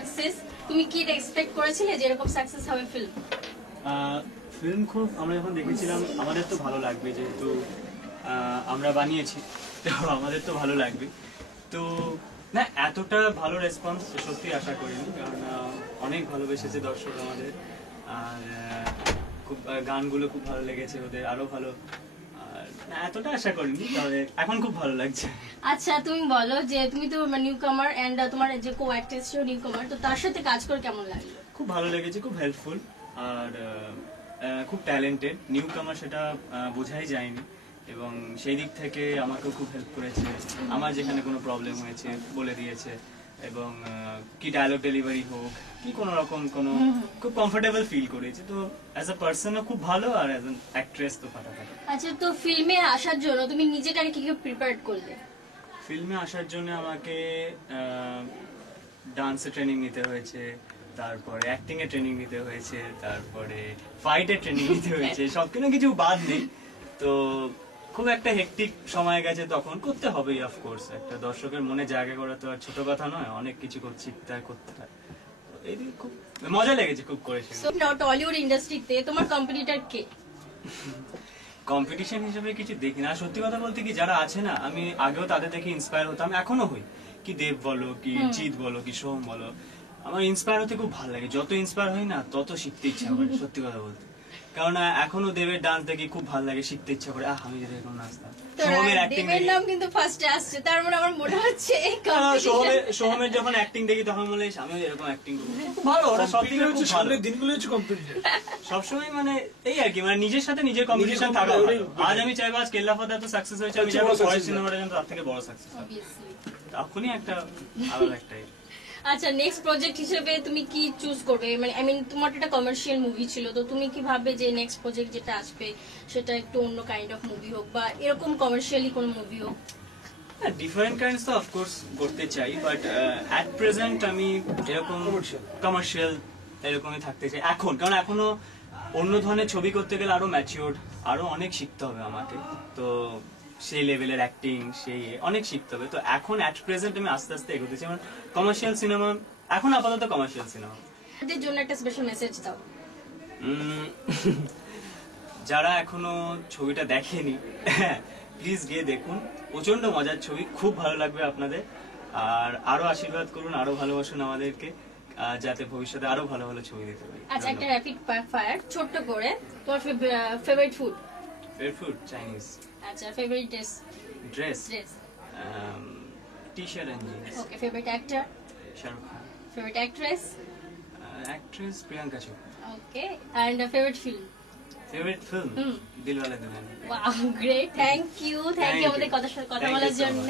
Success, তুমি কি expect করেছিলে যে এরকম সাকসেস হবে ফিল্ম? ফিল্ম খুব আমরা যখন দেখেছিলাম আমাদের তো ভালো লাগবে, যেহেতু আমরা বানিয়েছি তো আমাদের তো ভালো লাগবে। তো না, এতটা ভালো রেসপন্স সত্যি আশা করিনি, কারণ অনেক ভালোবেসেছে দর্শক আমাদের। আর খুব গানগুলো খুব ভালো লেগেছে ওদের, আরো ভালো। না, এতটা আশা করিনি, তবে এখন খুব ভালো লাগছে। আচ্ছা, তুমি বলো যে তুমি তো নিউ কামার এন্ড তোমার যে কো অ্যাক্ট্রেস নিউ কামার, তো তার সাথে কাজ করে কেমন লাগলো? খুব ভালো লেগেছে, খুব হেল্পফুল আর খুব ট্যালেন্টেড। নিউ কামার সেটা বোঝাই যায়নি, এবং সেই দিক থেকে আমাকেও খুব হেল্প করেছে। আমার যেখানে কোনো প্রবলেম হয়েছে বলে দিয়েছে, এবং কি ডায়লগ ডেলিভারি হোক কি কোনো রকম কোনো খুব কমফোর্টেবল ফিল করেছে। তো অ্যাজ আ পার্সনও খুব ভালো, আর অ্যাজ অ্যান অ্যাক্ট্রেস তো ফাটাফাটি। আচ্ছা, তো ফিল্মে আসার জন্য তুমি নিজেকে কি কি প্রিপেয়ার করলে? ফিল্মে আসার জন্য আমাকে ডান্সে ট্রেনিং নিতে হয়েছে, তারপরে অ্যাক্টিং এ ট্রেনিং নিতে হয়েছে, তারপরে ফাইটে ট্রেনিং নিতে হয়েছে, সবকিছু কিছু বাদ নেই। তো খুব একটা হেক্টিক সময় গেছে, তখন করতে হবেই অফকোর্স। একটা দর্শকের মনে জায়গা করা তো আর ছোট কথা নয়, অনেক কিছু শিখতে হয়, করতে হয়। এই দিকে খুব মজা লেগেছে খুব করেছে। টলিউড ইন্ডাস্ট্রিতে তোমার কম্পিটিটর কে? কম্পিটিশন হিসেবে কিছু দেখি না, সত্যি কথা বলতে কি যারা আছে না, আমি আগেও তাদের দেখে ইন্সপায়ার হতাম, এখনো হই। কি দেব বলো, কি জিৎ বলো, কি সোহম বলো, আমার ইন্সপায়ার হতে খুব ভালো লাগে। যত ইন্সপায়ার হই না তত শিখতে ইচ্ছা করে, সত্যি কথা বলতে। কারণ এখনো দেবের ডান্স দেখে খুব ভালো লাগে, শিখতে ইচ্ছা করে, আমি যদি এরকম নাচতাম। সোহমের অ্যাক্টিং দেবের নাম কিন্তু ফার্স্টে আসছে, তার মানে আমার মনে হচ্ছে সোহমের যখন অ্যাক্টিং দেখি তখন মনে হয় আমিও এরকম অ্যাক্টিং করব। ভালো, ওরা সব দিকে খুব ভালো। দিনগুলো হচ্ছে কম্পিটিশন সবসময়, মানে এই আর কি, মানে নিজের সাথে নিজের কম্পিটিশন থাকা। আজ আমি চাইবো আজ কেল্লাফাতে এত সাকসেস হয়েছে, আমি চাইবো পরের সিনেমাটা যেন তার থেকে বড় সাকসেস হয়। তখনই একটা আলাদা একটাই। আচ্ছা, নেক্সট প্রজেক্ট হিসেবে তুমি কি চুজ করবে? মানে আই মিন, তোমার একটা কমার্শিয়াল মুভি ছিল, তো তুমি কি ভাববে যে নেক্সট প্রজেক্ট যেটা আসবে সেটা একটু অন্য কাইন্ড অফ মুভি হোক, বা এরকম কমার্শিয়ালি কোন মুভি হোক? ডিফারেন্ট কাইন্ডস তো অফকোর্স করতে চাই, বাট অ্যাট প্রেজেন্ট আমি এরকম কমার্শিয়াল এরকমই থাকতে চাই এখন। কারণ এখনো অন্য ধরনের ছবি করতে গেলে আরো ম্যাচিওর্ড, আরো অনেক শিখতে হবে আমাকে। তো সেই লেভেলের অ্যাক্টিং, সেই অনেক শিখতে হবে। তো এখন অ্যাট প্রেজেন্ট আমি আস্তে আস্তে এগোতে চাই। আমার কমার্শিয়াল সিনেমা এখন আপাতত কমার্শিয়াল সিনেমা। এদের জন্য একটা স্পেশাল মেসেজ দাও। যারা এখনো ছবিটা দেখেনি, প্লিজ গিয়ে দেখুন, প্রচন্ড মজার ছবি, খুব ভালো লাগবে আপনাদের। আর আরো আশীর্বাদ করুন, আরো ভালোবাসুন আমাদেরকে, যাতে ভবিষ্যতে আরো ভালো ভালো ছবি দিতে পারি। আচ্ছা, একটা র্যাপিড ফায়ার ছোট্ট করে, তোমার favourite food? Favourite food Chinese. আচ্ছা, favourite dress? Dress T-shirt and jeans. Okay, favourite actor? Shahrukh Khan. Favourite actress? Actress Priyanka Chopra. Okay, and favourite film? Favourite film Dilwale Dulhania. Wow, great, thank you আমাদের কথা বলার জন্য।